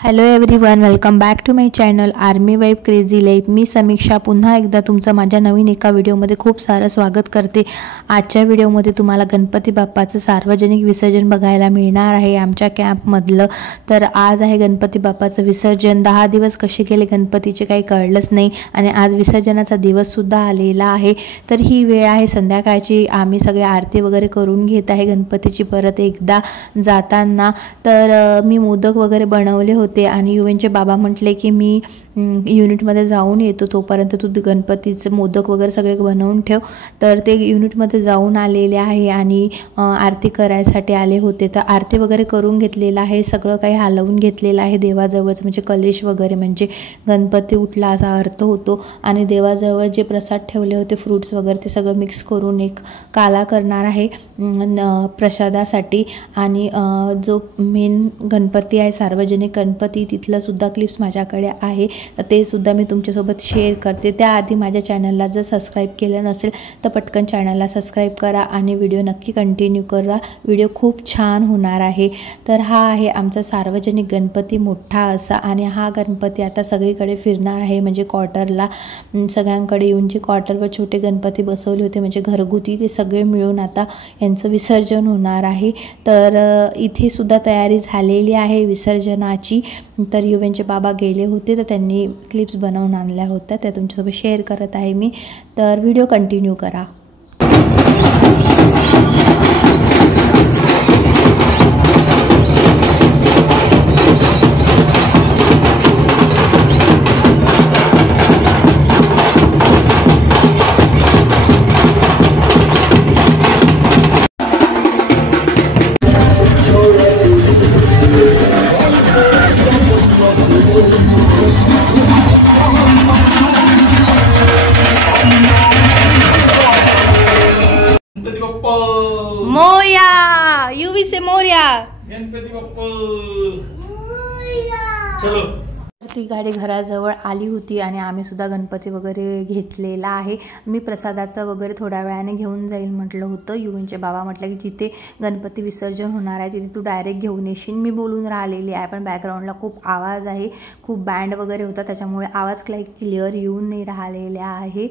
Hello everyone, welcome back to my channel army wife crazy life. मी समीक्षा पुन्हा एकदा तुमचं माझ्या नवीन एका व्हिडिओमध्ये खूप सारं स्वागत करते। आजच्या व्हिडिओमध्ये तुम्हाला गणपती बाप्पाचं सार्वजनिक विसर्जन बघायला मिळणार आहे आमच्या कॅम्पमधलं। तर आज आहे गणपती बाप्पाचं विसर्जन। 10 दिवस कसे गेले गणपतीचे काही कळलंच नाही आणि आज विसर्जनाचा दिवससुद्धा आलेला आहे। तर ही वेळ आहे संध्याकाळची, आम्ही सगळे आरती वगैरे करून घेत आहे गणपतीची परत एकदा जाताना। तर मी मोदक वगैरे बनवले होते आणि युवनचे बाबा म्हटले की मी युनिटमध्ये जाऊन येतो, तोपर्यंत तू गणपतीचे मोदक वगैरे सगळे बनवून ठेव। तर ते युनिटमध्ये जाऊन आलेले आहे आणि आरती करायसाठी आले होते। तर आरती वगैरे करून घेतलेलं आहे, सगळं काही हलवून घेतलेलं आहे देवाजवळच, म्हणजे कलेश वगैरे म्हणजे गणपती उठला असा अर्थ होतो। आणि देवाजवळ जे प्रसाद ठेवले होते फ्रूट्स वगैरे ते सगळं मिक्स करून एक काला करणार आहे प्रसादासाठी। आणि जो मेन गणपती आहे सार्वजनिक गणपती तिथलं सुद्धा क्लिप्स माझ्याकडे आहे, तर ते सुद्धा मी तुमच्यासोबत शेअर करते। त्याआधी माझ्या चॅनलला जर सबस्क्राईब केलं नसेल तर पटकन चॅनलला सबस्क्राईब करा आणि व्हिडिओ नक्की कंटिन्यू करा, व्हिडिओ खूप छान होणार आहे। तर हा आहे आमचा सार्वजनिक गणपती मोठा असा, आणि हा गणपती आता सगळीकडे फिरणार आहे, म्हणजे क्वार्टरला सगळ्यांकडे येऊन जे क्वार्टरवर छोटे गणपती बसवले होते म्हणजे घरगुती, ते सगळे मिळून आता यांचं विसर्जन होणार आहे। तर इथे सुद्धा तयारी झालेली आहे विसर्जनाची। तर युवनचे बाबा गेले होते तर त्यांनी क्लिप्स बनवून आणल्या होत्या, त्या तुमच्यासोबत शेअर करत आहे मी। तर व्हिडिओ कंटिन्यू करा। मोरया, यूवी से मोरया, गणपती बाप्पा चलो। ती गाडी घराजवळ आली होती आणि आम्ही सुद्धा गणपती वगैरे घेतलेला आहे। मी प्रसादाचं वगैरे थोड्या वेळाने घेऊन जाईल म्हटलं होतं। युवनचे बाबा म्हटलं की जिथे गणपती विसर्जन होणार आहे तिथे तू डायरेक्ट घेऊन येशील। मी बोलून राहिलेली आहे पण बॅकग्राऊंडला खूप आवाज आहे, खूप बँड वगैरे होता त्याच्यामुळे आवाज क्लिअर येऊन नाही राहिलेला आहे।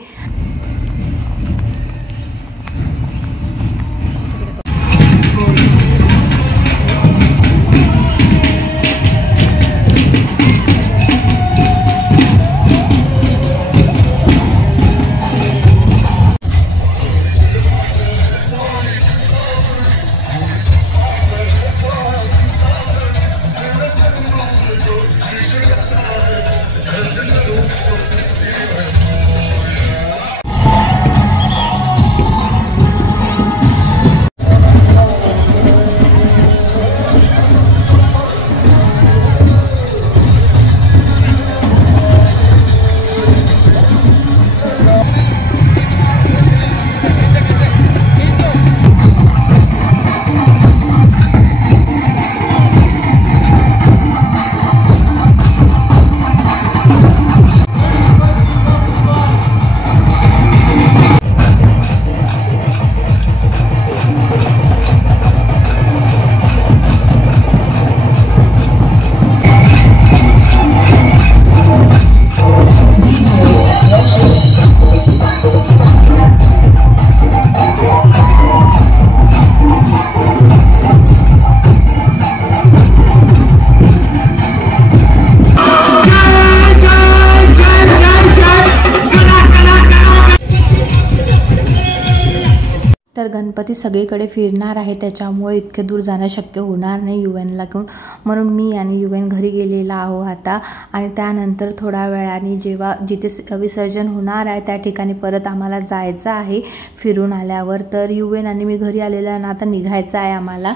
तर गणपती सगळीकडे फिरणार आहे त्याच्यामुळे इतके दूर जाणं शक्य होणार नाही युवनला घेऊन, म्हणून मी आणि युवन घरी गेलेला आहो आता। आणि त्यानंतर थोड्या वेळाने जेव्हा जिथे विसर्जन होणार आहे त्या ठिकाणी परत आम्हाला जायचं आहे फिरून आल्यावर। तर युवन आणि मी घरी आलेला ना आता निघायचं आहे आम्हाला।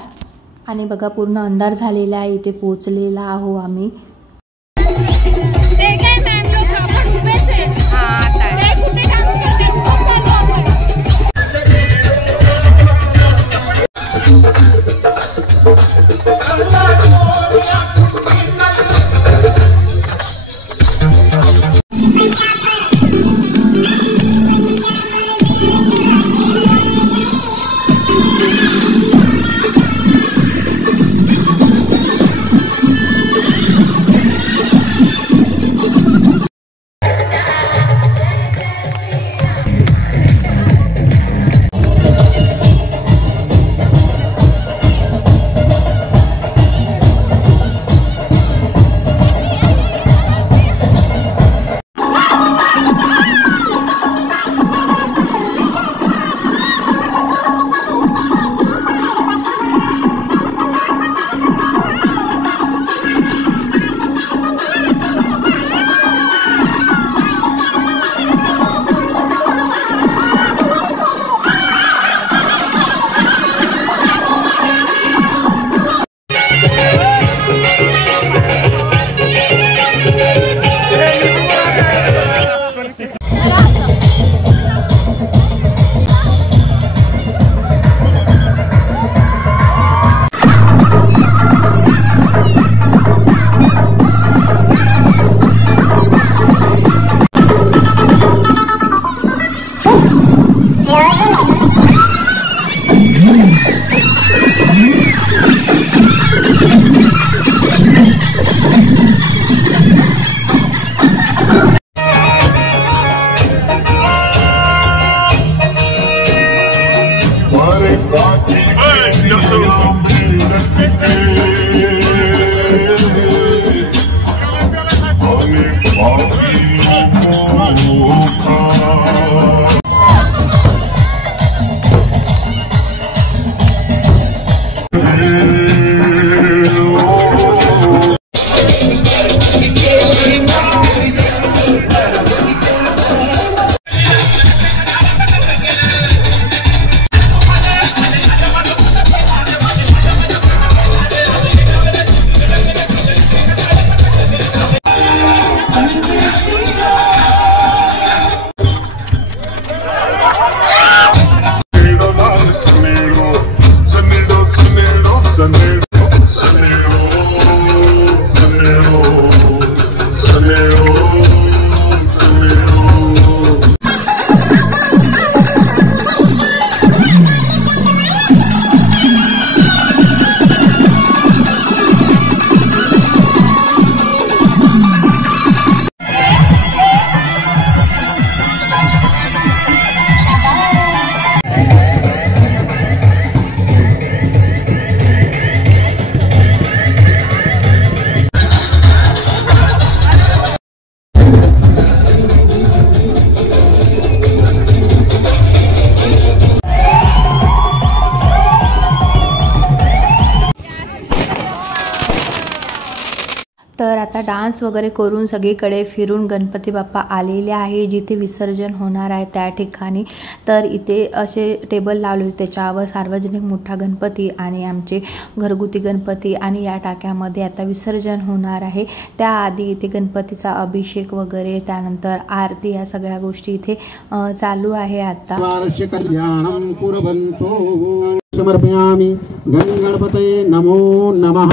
आणि बघा पूर्ण अंधार झालेला आहे, इथे पोहोचलेला आहो आम्ही। तर आता डान्स वगैरे करून सगळीकडे फिरून गणपती बाप्पा आलेले आहे जिथे विसर्जन होणार आहे त्या ठिकाणी। तर इथे असे टेबल लावले त्याच्यावर सार्वजनिक मोठा गणपती आणि आमचे घरगुती गणपती आणि या टाक्यामध्ये आता विसर्जन होणार आहे। त्याआधी इथे गणपतीचा अभिषेक वगैरे त्यानंतर आरती या सगळ्या गोष्टी इथे चालू आहे आता। वार्षिक कल्याणं कुर्वन्तु समर्पयामि गणपतये नमो नमः।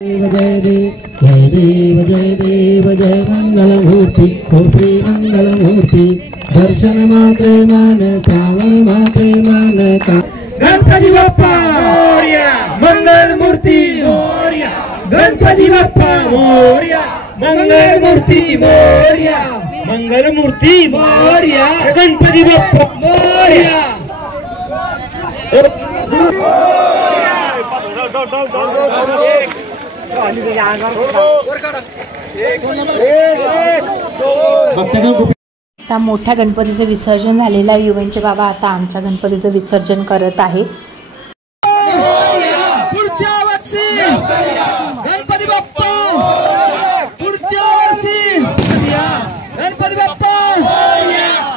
जय देव जय देव जय देव जय मंगलमूर्ति मूर्ति मंगलमूर्ति दर्शन मात्रे मान पावन मात्रे मान का गणपती बाप्पा मोरया मंगलमूर्ति मोरया गणपती बाप्पा मोरया मंगलमूर्ति मोरया मंगलमूर्ति मोरया गणपती बाप्पा मोरया। आता मोठ्या गणपतीचे विसर्जन झालेलं आहे। युवनचे बाबा आता आमच्या गणपतीचं विसर्जन करत आहे। पुढच्या वर्षी गणपती बाप्पा पुढच्या वर्षी गणपती बाप्पा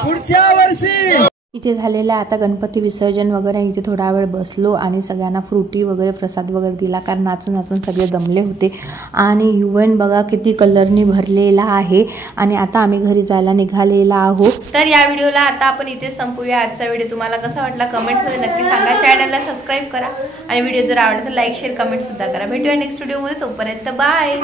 पुढच्या वर्षी। इथे झालेला आता गणपती विसर्जन वगैरे इथे थोडा वेळ बसलो आणि सगळ्यांना फ्रुटी वगैरे प्रसाद वगैरे दिला कारण नाचून नाचून सगळे दमले होते। आणि युवन बघा किती कलरनी भरलेला आहे आणि आता आम्ही घरी जायला निघालेला आहोत। तर या व्हिडिओला आता आपण इथे संपूया। आजचा व्हिडिओ तुम्हाला कसा वाटला कमेंट्समध्ये नक्की सांगा। चॅनलला सबस्क्राईब करा आणि व्हिडिओ जर आवडला तर लाईक शेअर कमेंट सुद्धा करा। भेटूया नेक्स्ट व्हिडिओमध्ये, तोपर्यंत बाय।